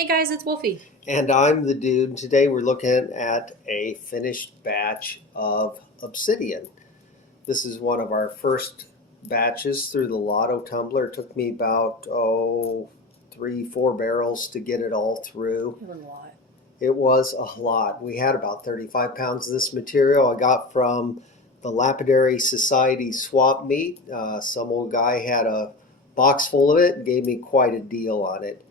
Hey guys, it's Wolfie. And I'm the dude. Today we're looking at a finished batch of Obsidian. This is one of our first batches through the Lotto tumbler. It took me about, 3, 4 barrels to get it all through. It was a lot. It was a lot. We had about 35 pounds of this material I got from the Lapidary Society swap meet. Some old guy had a box full of it and gave me quite a deal on it.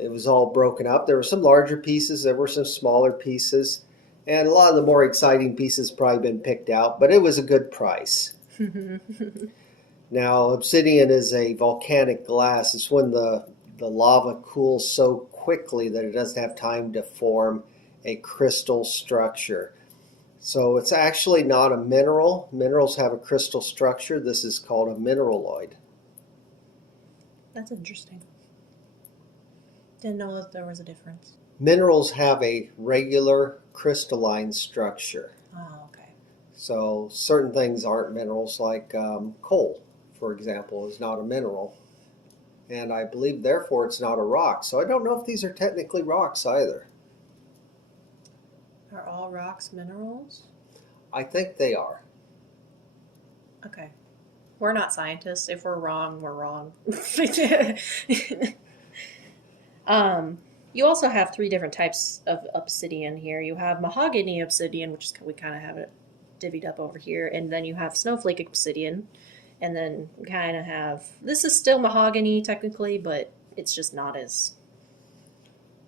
It was all broken up. There were some larger pieces, there were some smaller pieces, and a lot of the more exciting pieces probably been picked out, but it was a good price. Now, obsidian is a volcanic glass. It's when the lava cools so quickly that it doesn't have time to form a crystal structure. So it's actually not a mineral. Minerals have a crystal structure. This is called a mineraloid. That's interesting. Didn't know that there was a difference. Minerals have a regular crystalline structure. Oh, okay. So certain things aren't minerals, like coal, for example, is not a mineral. And I believe, therefore, it's not a rock. So I don't know if these are technically rocks either. Are all rocks minerals? I think they are. Okay. We're not scientists. If we're wrong, we're wrong. You also have three different types of obsidian here. You have mahogany obsidian, which is we kind of have it divvied up over here, and then you have snowflake obsidian, and then we kind of have this is still mahogany technically, but it's just not as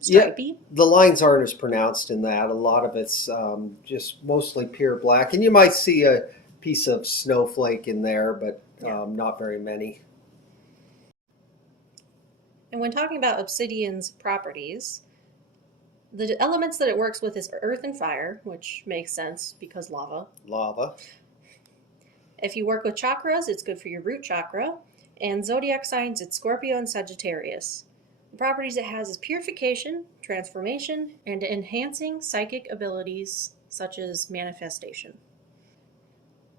stripy. Yeah, the lines aren't as pronounced in that. A lot of it's just mostly pure black, and you might see a piece of snowflake in there, but not very many. And when talking about obsidian's properties, the elements that it works with is earth and fire, which makes sense because lava. Lava. If you work with chakras, it's good for your root chakra. And zodiac signs, it's Scorpio and Sagittarius. The properties it has is purification, transformation, and enhancing psychic abilities such as manifestation.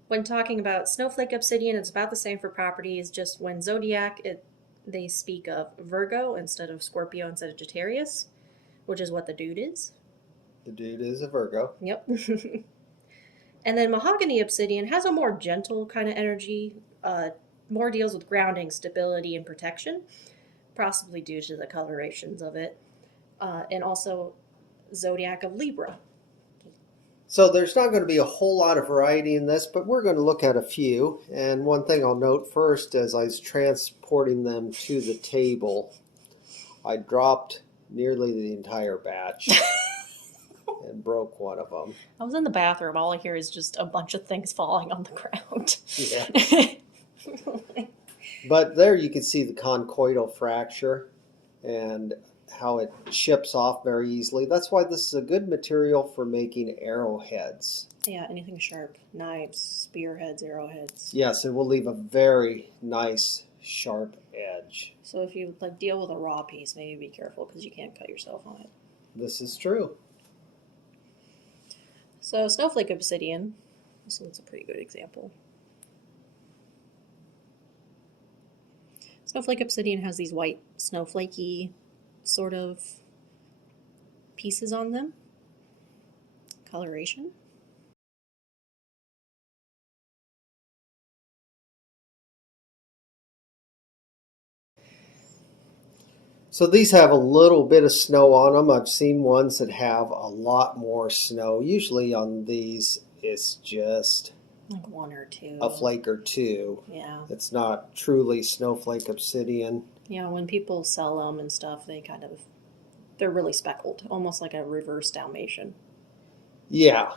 When talking about snowflake obsidian, it's about the same for properties, just when zodiac, they speak of Virgo instead of Scorpio and Sagittarius, which is what the dude is. The dude is a Virgo. Yep. And then mahogany obsidian has a more gentle kind of energy, more deals with grounding, stability, and protection, possibly due to the colorations of it, and also zodiac of Libra. So there's not going to be a whole lot of variety in this, but we're going to look at a few. And one thing I'll note first, as I was transporting them to the table, I dropped nearly the entire batch and broke one of them. I was in the bathroom. All I hear is just a bunch of things falling on the ground. Yeah. But there you can see the conchoidal fracture and how it chips off very easily. That's why this is a good material for making arrowheads. Yeah, anything sharp. Knives, spearheads, arrowheads. Yes, it will leave a very nice sharp edge. So if you deal with a raw piece, maybe be careful because you can't cut yourself on it. This is true. So snowflake obsidian, this one's a pretty good example. Snowflake obsidian has these white snowflakey sort of pieces on them. Coloration. So these have a little bit of snow on them. I've seen ones that have a lot more snow. Usually on these, it's just like one or two. A flake or two. Yeah. It's not truly snowflake obsidian. Yeah, when people sell them and stuff, they're really speckled, almost like a reverse Dalmatian. Yeah.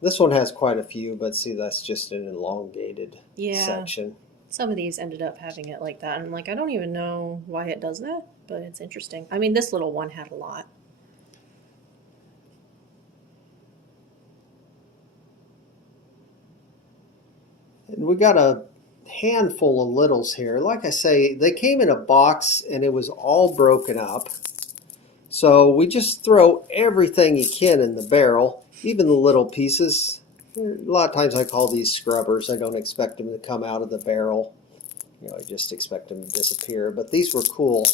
This one has quite a few, but see, that's just an elongated section. Some of these ended up having it like that. And I'm like, I don't even know why it does that, but it's interesting. I mean, this little one had a lot. And we got a handful of littles here. Like I say, they came in a box and it was all broken up. So we just throw everything you can in the barrel, even the little pieces. A lot of times I call these scrubbers. I don't expect them to come out of the barrel. I just expect them to disappear. But these were cool.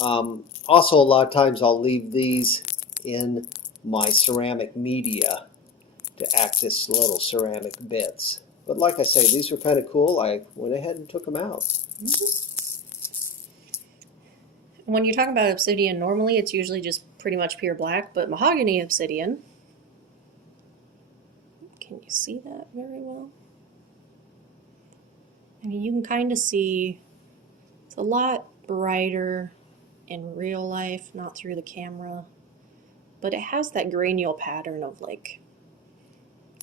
Also, a lot of times I'll leave these in my ceramic media to act as little ceramic bits. But like I say, these were kind of cool. I went ahead and took them out. When you're talking about obsidian, normally it's usually just pretty much pure black, but mahogany obsidian, can you see that very well? I mean, you can kind of see it's a lot brighter in real life, not through the camera, but it has that granule pattern of like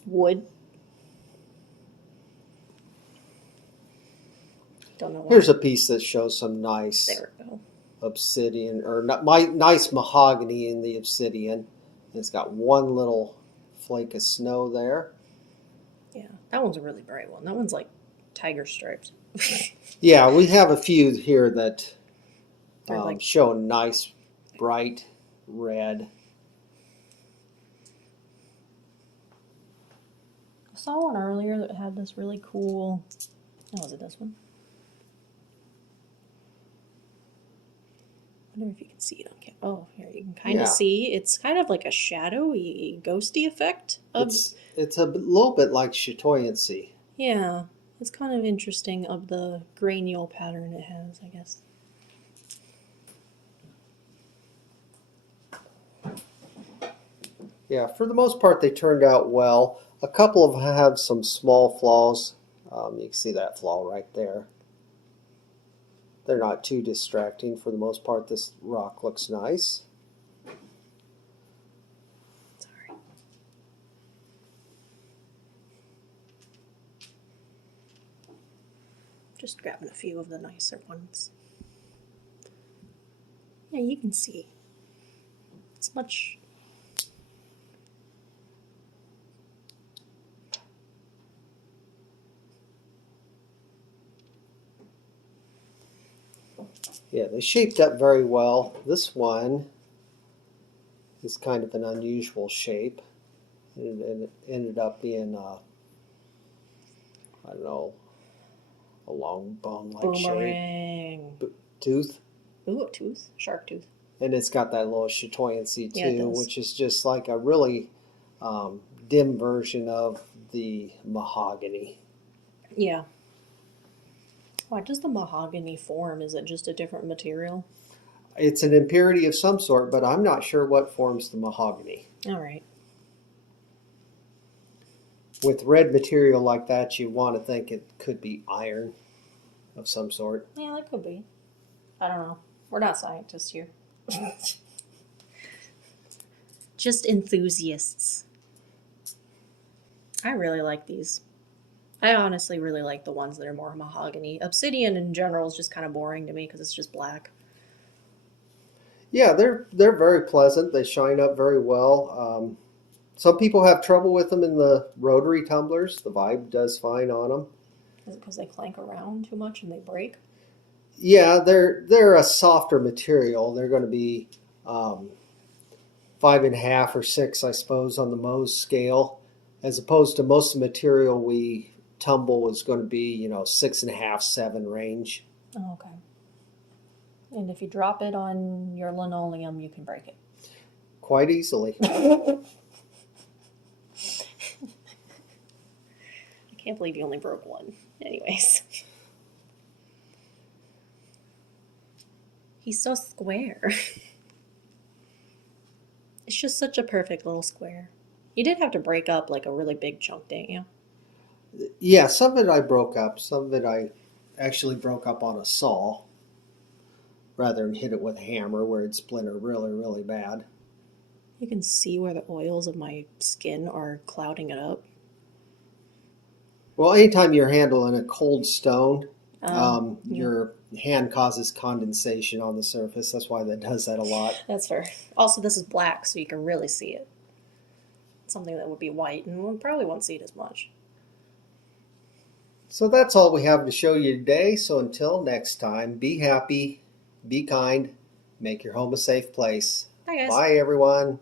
wood. Don't know why. Here's a piece that shows some nice There we go. obsidian, or nice mahogany in the obsidian. It's got one little flake of snow there. Yeah, that one's a really bright one. That one's like tiger stripes. Yeah, we have a few here that Like, show nice bright red. I saw one earlier that had this really cool. Oh, was it this one? I wonder if you can see it on camera. Oh, here you can kind of see. It's kind of like a shadowy, ghosty effect. It's a little bit like chatoyancy. Yeah, it's kind of interesting of the granule pattern it has, I guess. Yeah, for the most part, they turned out well. A couple of them have some small flaws. You can see that flaw right there. They're not too distracting. For the most part, this rock looks nice. Sorry. Just grabbing a few of the nicer ones. Yeah, you can see. It's much. Yeah, they shaped up very well. This one is kind of an unusual shape. And it ended up being, I don't know, a long bone-like shape. Boomerang. Tooth. Ooh, a tooth. Shark tooth. And it's got that little chatoyancy Yeah, it too, does. which is just like a really dim version of the mahogany. Yeah. Why does the mahogany form? Is it just a different material? It's an impurity of some sort, but I'm not sure what forms the mahogany. All right. With red material like that, you want to think it could be iron of some sort. Yeah, that could be. I don't know. We're not scientists here. Just enthusiasts. I really like these. I honestly really like the ones that are more mahogany. Obsidian in general is just kind of boring to me because it's just black. Yeah, they're very pleasant. They shine up very well. Some people have trouble with them in the rotary tumblers. The Vibe does fine on them. Is it because they clank around too much and they break? Yeah, they're a softer material. They're going to be 5.5 or 6, I suppose, on the Mohs scale, as opposed to most of the material we tumble is going to be 6.5, 7 range. Oh, okay. And if you drop it on your linoleum, you can break it. Quite easily. I can't believe you only broke one. Anyways. He's so square. It's just such a perfect little square. You did have to break up like a really big chunk, didn't you? Yeah, some of it I broke up. Some of it I actually broke up on a saw rather than hit it with a hammer where it'd splinter really, really bad. You can see where the oils of my skin are clouding it up. Well, anytime you're handling a cold stone, Yeah. your hand causes condensation on the surface. That's why that does that a lot. That's fair. Also, this is black, so you can really see it. Something that would be white, and we probably won't see it as much. So that's all we have to show you today. So until next time, be happy, be kind, make your home a safe place. Bye, guys. Bye, everyone.